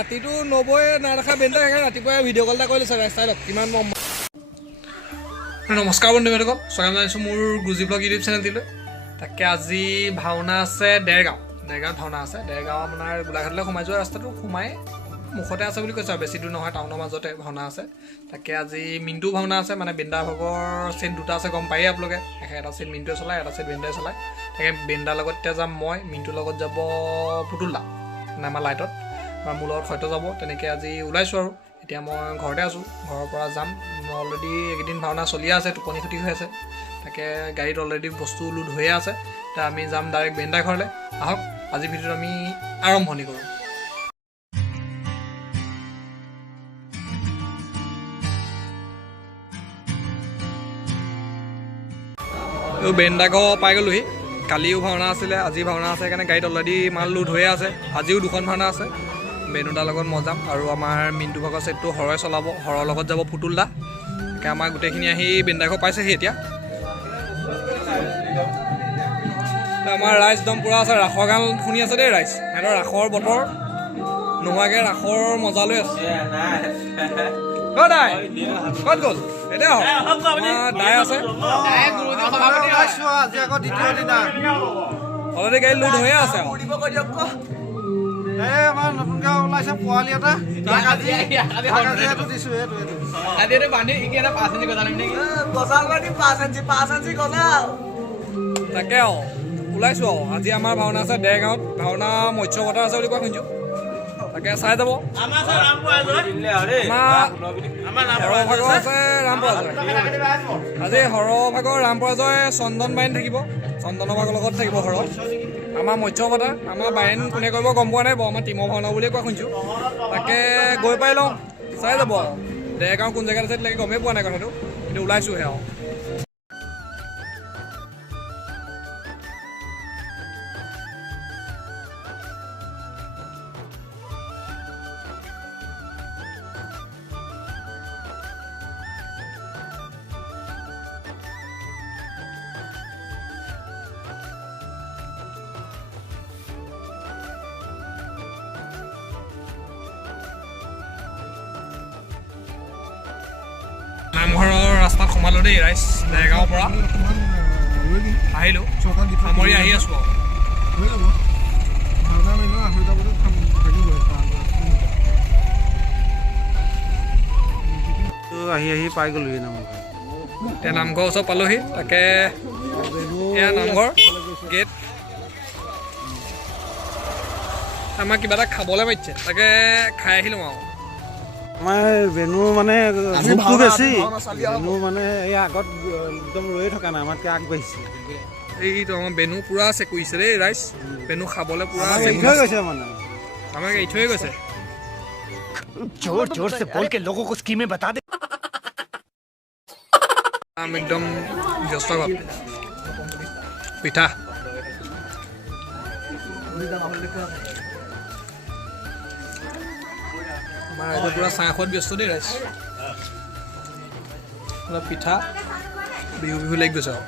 ৰাতিটো নবৈ নাৰাখা বেন্দা সেইকাৰণে ৰাতিপুৱাই ভিডিঅ' কল এটা কৰি লৈছে ৰাস্তাত কিমান মম। নমস্কাৰ বন্ধুসকল, স্বাগতম জনাইছোঁ মোৰ গুজি ব্লগ ইউটিউব চেনেলটিলৈ। তাকে আজি ভাওনা আছে দেৰগাঁৱত ভাওনা আছে। দেৰগাঁও আপোনাৰ গোলাঘাটলৈ সোমাই যোৱা ৰাস্তাটো সোমাই মুখতে আছে বুলি কৈছে আৰু বেছি দূৰ নহয়, টাউনৰ মাজতে ভাওনা আছে। তাকে আজি মিণ্টু ভাওনা আছে, মানে বেন্দা ভাগৰ চিন দুটা আছে গম পায়েই আপোনালোকে। এটা চিন মিণ্টুৱে চলায়, এটা চিন বেন্দাই চলায়। তাকে বেন্দাৰ লগত এতিয়া যাম মই, মিণ্টুৰ লগত যাব পুতুল দা মানে আমাৰ লাইটত, বা মোৰ লগত হয়তো যাব। তেনেকৈ আজি ওলাইছোঁ আৰু এতিয়া মই ঘৰতে আছোঁ, ঘৰৰ পৰা যাম। মই অলৰেডি এইকেইদিন ভাওনা চলিয়ে আছে, টোপনি ক্ষতি হৈ আছে। তাকে গাড়ীত অলৰেডি বস্তু লোড হৈয়ে আছে। এতিয়া আমি যাম ডাইৰেক্ট বেন্দা ঘৰলৈ। আহক আজি ভিডিঅ'টো আমি আৰম্ভণি কৰোঁ। বেন্দা ঘৰ পাই গ'লোহি। কালিও ভাওনা আছিলে, আজি ভাওনা আছে, সেইকাৰণে গাড়ীত অলৰেডি মাল লোড হৈয়ে আছে। আজিও দুখন ভাওনা আছে। বেনুদাৰ লগত মই যাম আৰু আমাৰ মিণ্টু ভাগৰ ছেটটো হৰই চলাব, হৰৰ লগত যাব পুতুল দা। তাকে আমাৰ গোটেইখিনি আহি বেন্দা ঘৰ পাইছেহি এতিয়া। আমাৰ ৰাইজ একদম পূৰা আছে, ৰাসৰ গান শুনি আছে দেই ৰাইজ। সিহঁতৰ ৰাসৰ বতৰ নোহোৱাকৈ ৰাসৰ মজা লৈ আছে। দাই ক'ত গ'ল? এতিয়া দাই আছে অলৰেডি গাড়ী লোড হৈয়ে আছে। আমাৰ নতুনকে ওলাইছে পোৱালি এটা তাকে আৰু ওলাইছোঁ আৰু আজি আমাৰ ভাওনা আছে দেৰগাঁৱত। ভাওনা মৎস্য বতৰ আছে বুলি কোৱা শুনিছোঁ। তাকে চাই যাব। হৰৰ ভাগৰ আছে ৰামপৰাজয়। আজি হৰৰ ভাগৰ ৰামপৰাজয় চন্দন বাইন থাকিব, চন্দনৰ ভাগৰ লগত থাকিব হৰ। আমাৰ মৎস্য বতৰ আমাৰ বাইন কোনে কৰিব গম পোৱা নাই বাৰু, আমাৰ টিমৰ ভাওনা বুলিয়ে কোৱা শুনিছোঁ। তাকে গৈ পাই লওঁ, চাই যাব আৰু দেৰগাঁও কোন জেগাত আছে তেনেকৈ গমেই পোৱা নাই কথাটো, কিন্তু ওলাইছোঁহে আৰু। নামঘৰৰ ৰাস্তাত সোমালোঁ দেই ৰাইজ, দেৰগাঁৱৰ পৰা আহিলোঁ, সামৰি আহি আছোঁ আৰু। আহি পাই গ'লোহি নামঘৰ। এতিয়া নামঘৰ ওচৰত পালোহি। তাকে এয়া নামঘৰ গেট। আমাক কিবা এটা খাবলৈ মাতিছে, তাকে খাই আহিলোঁ আৰু। আমাৰ বেনু মানে ভোকটো বেছি, বেনু মানে এই আগত একদম ৰৈ থকা নাই, আমাতকৈ আগবাঢ়িছে। এইটো আমাৰ বেনু পূৰা চেকুৰিছে দেই ৰাইজ। বেনু খাবলৈ পূৰা গৈছে মানে আমাক এৰি থৈ গৈছে। जोर जोर से बोल के लोगों को स्कीमें बता दे। একদম ব্যস্ত ঘৰত পিঠা আমাৰ ৰাইজৰ পূৰা চাহ খোৱাত ব্যস্ত দেই ৰাইজ। অলপ পিঠা বিহু বিহু লাগি গৈছে আৰু।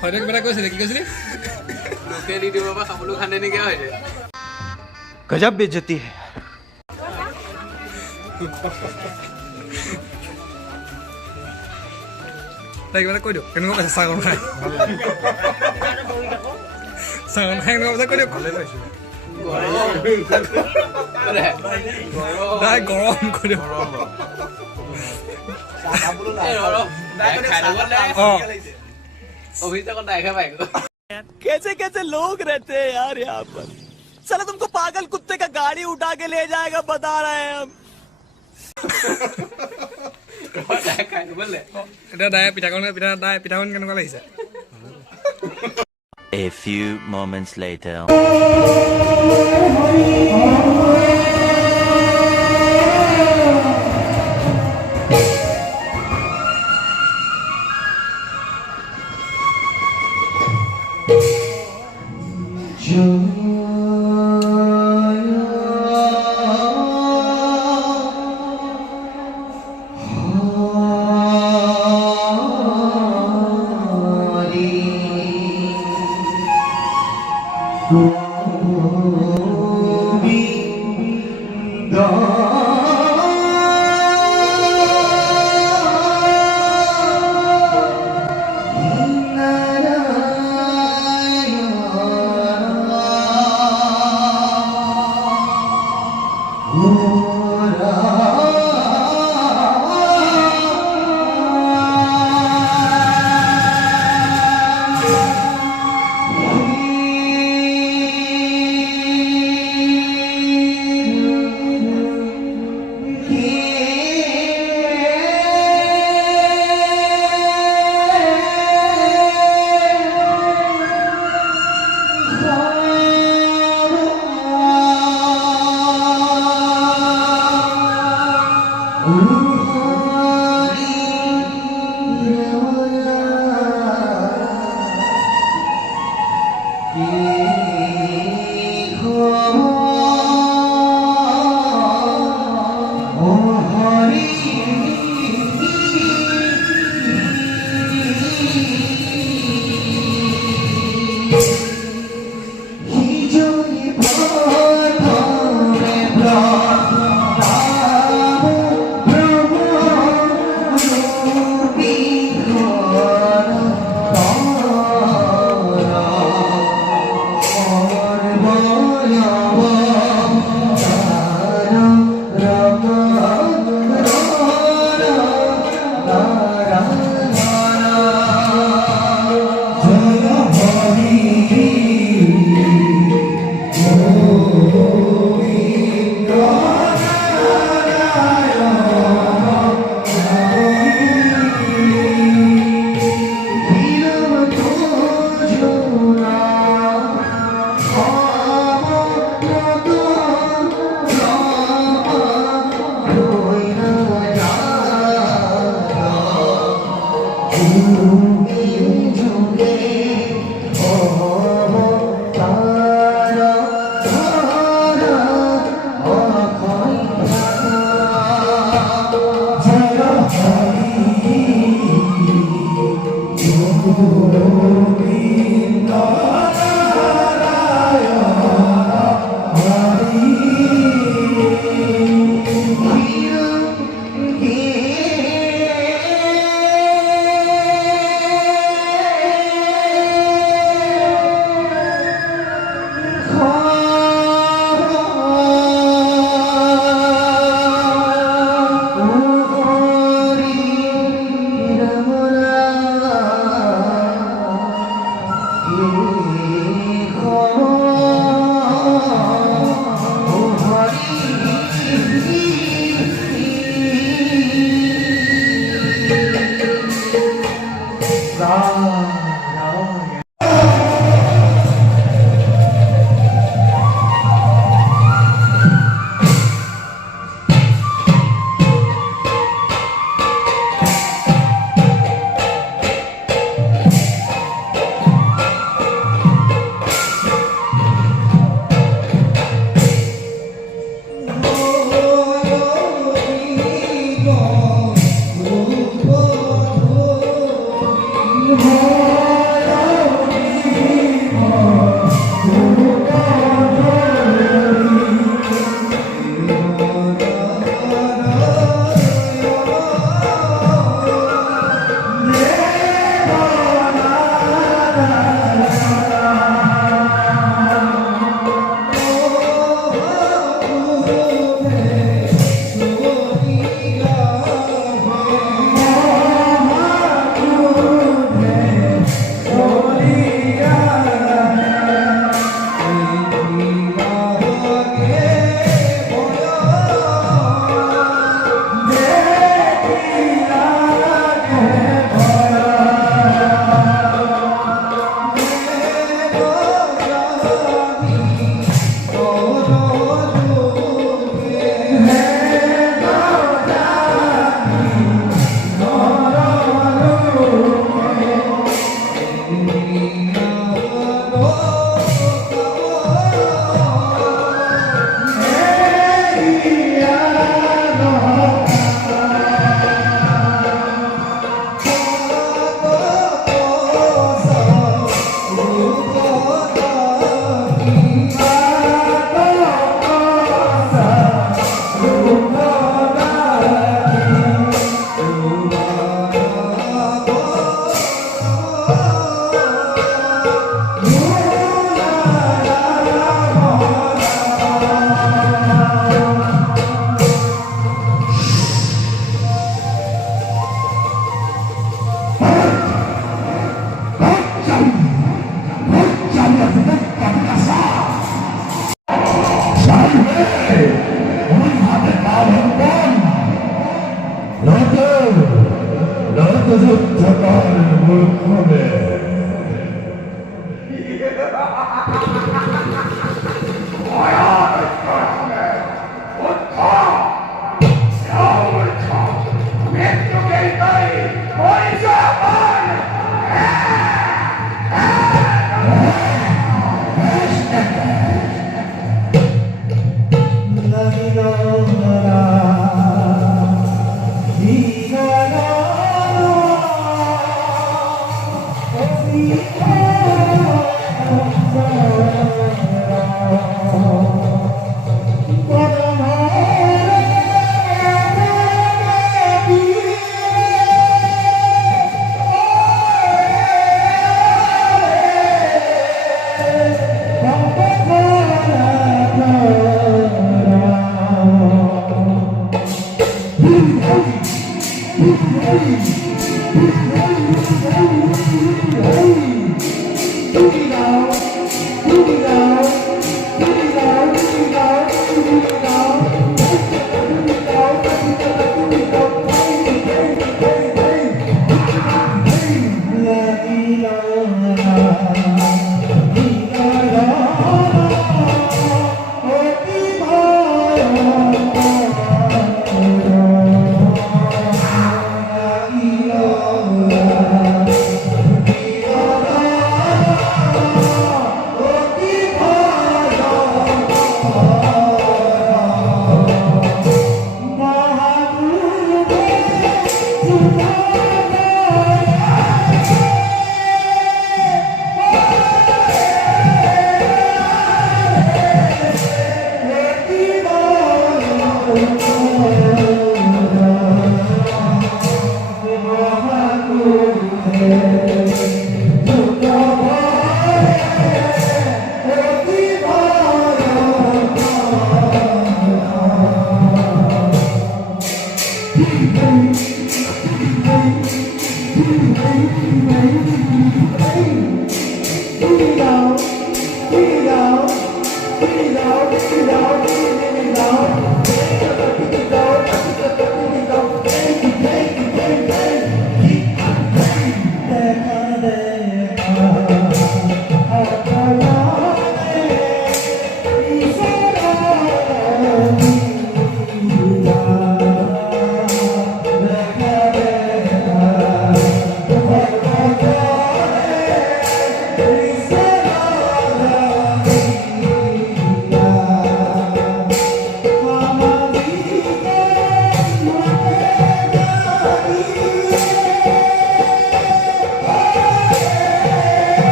হয়তো কিবা এটা কৈছিলে, কি কৈছিলি? गजब बेइज्जती है। তাই কিবা এটা কৈ দিয়ক, কেনেকুৱা পাইছে চাহকণ খাই? চাহকণ খাই কেনেকুৱা পাইছে কৈ দিয়ক। ভালেই পাইছোঁ। তাই গৰম কৈ দিয়ক। कैसे कैसे लोग रहते हैं यार यहाँ पर। साला तुमको पागल कुत्ते का गाड़ी उठा के ले जाएगा बता रहे हैं हम। এতিয়া দাই পিঠাখন কেনেকুৱা লাগিছে? A few moments later. Oh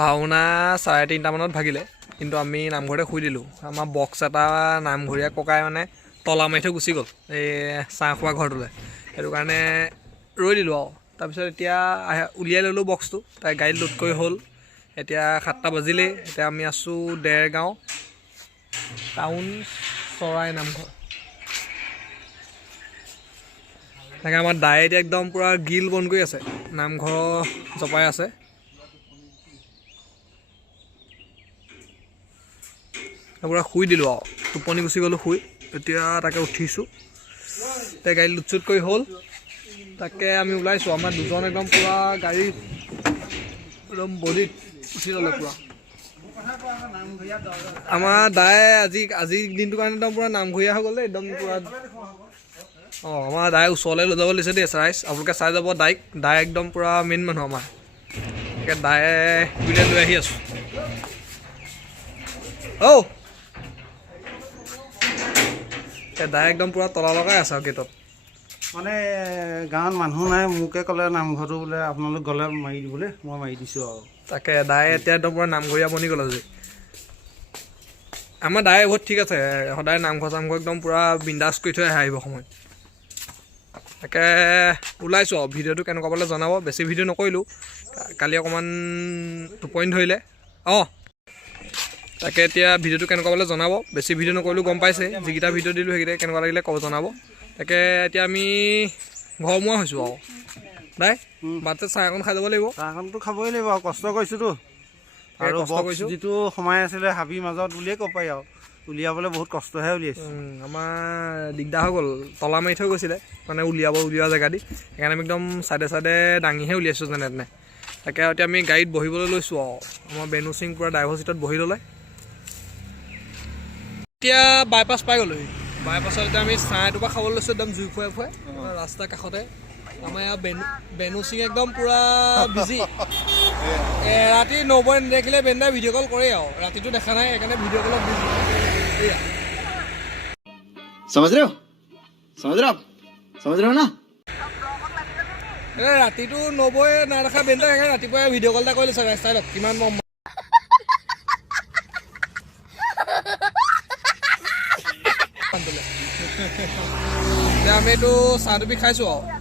ভাওনা 3:30 ভাগিলে কিন্তু আমি নামঘৰতে শুই দিলোঁ আমাৰ বক্স এটা নামঘৰীয়া ককাই মানে তলা মাৰি থৈ গুচি গ'ল এই চাহ খোৱা ঘৰটোলৈ সেইটো কাৰণে ৰৈ দিলোঁ আৰু তাৰপিছত এতিয়া উলিয়াই ল'লোঁ বক্সটো তাই গাড়ীত লোড কৰি হ'ল এতিয়া 7টা বাজিলেই এতিয়া আমি আছোঁ দেৰগাঁও টাউন চৰাই নামঘৰ তাকে আমাৰ দায়ে এতিয়া একদম পূৰা গিল বন্ধ কৰি আছে নামঘৰ জপাই আছে পূৰা শুই দিলোঁ আৰু টোপনি গুচি গ'লোঁ শুই এতিয়া তাকে উঠিছোঁ এতিয়া গাড়ী লুটচুট কৰি হ'ল তাকে আমি ওলাইছোঁ আমাৰ দুজন একদম পূৰা গাড়ী একদম বডিত উঠি ল'লে পূৰা আমাৰ দায়ে আজিৰ দিনটোৰ কাৰণে একদম পূৰা নামঘৰীয়া হৈ গ'লে একদম পূৰা অঁ আমাৰ দাই ওচৰলৈ লৈ যাব লৈছে দেই ৰাইজ আপোনালোকে চাই যাব দাই একদম পূৰা মেইন মানুহ আমাৰ তাকে দায়ে বুলিয়ে লৈ আহি আছোঁ ঔ দাই একদম পূৰা তলা লগাই আছে আৰু গেটত মানে গাঁৱত মানুহ নাই মোকে ক'লে নামঘৰটো বোলে আপোনালোক গ'লে মাৰি দিবলৈ মই মাৰি দিছোঁ আৰু তাকে দাই এতিয়া একদম পূৰা নামঘৰীয়া বনি গ'ল আজি আমাৰ দাই বহুত ঠিক আছে সদায় নামঘৰ চামঘৰ একদম পূৰা বিন্দাছ কৰি থৈ আহিব সময়ত তাকে ওলাইছোঁ আৰু ভিডিঅ'টো কেনেকুৱা পালে জনাব বেছি ভিডিঅ' নকৰিলোঁ কালি অকণমান টোপনি ধৰিলে অঁ তাকে এতিয়া ভিডিঅ'টো কেনেকুৱা পালে জনাব বেছি ভিডিঅ' নকৰিলোঁ গম পাইছে যিকেইটা ভিডিঅ' দিলোঁ সেইকেইটা কেনেকুৱা লাগিলে ক'ব জনাব তাকে এতিয়া আমি ঘৰমুৱা হৈছোঁ আৰু দাই বাটতে চাহ অকণ খাই যাব লাগিব চাহকণটো খাবই লাগিব আৰু কষ্ট কৰিছোঁতো আৰু কষ্ট বক্স কৰিছোঁ যিটো সোমাই আছিলে হাবিৰ মাজত বুলিয়ে ক'ব পাৰি আৰু উলিয়াবলৈ বহুত কষ্টহে উলিয়াইছোঁ আমাৰ দিগদাৰ হৈ গ'ল তলা মাৰি থৈ গৈছিলে মানে উলিওৱা জেগা দি সেইকাৰণে আমি একদম চাইডে চাইডে দাঙিহে উলিয়াইছোঁ যেনে তেনে তাকে এতিয়া আমি গাড়ীত বহিবলৈ লৈছোঁ আৰু আমাৰ বেনু সিং পূৰা ড্ৰাইভাৰ চিটত বহি ল'লে এতিয়া বাইপাছ পাই গ'লোহি বাইপাছত এতিয়া আমি চাহ এটোপা খাবলৈ লৈছোঁ একদম জুই ফুৱাই ফুৱাই ৰাস্তাৰ কাষতে আমাৰ ইয়াৰ বেনু সিং একদম পূৰা বিজি ৰাতি 90 নেদেখিলে বেনদাই ভিডিঅ' কল কৰে আৰু ৰাতিটো দেখা নাই সেইকাৰণে ভিডিঅ' কলত বিজি समझ रहे हो आप समझ रहे हो ना ৰাতিটো 90 নেদেখা বেনদাই সেইকাৰণে ৰাতিপুৱাই ভিডিঅ' কল এটা কৰি লৈছে ষ্টাইলত কিমান মৰম এতিয়া আমি এইটো চাহ টুপি খাইছোঁ আৰু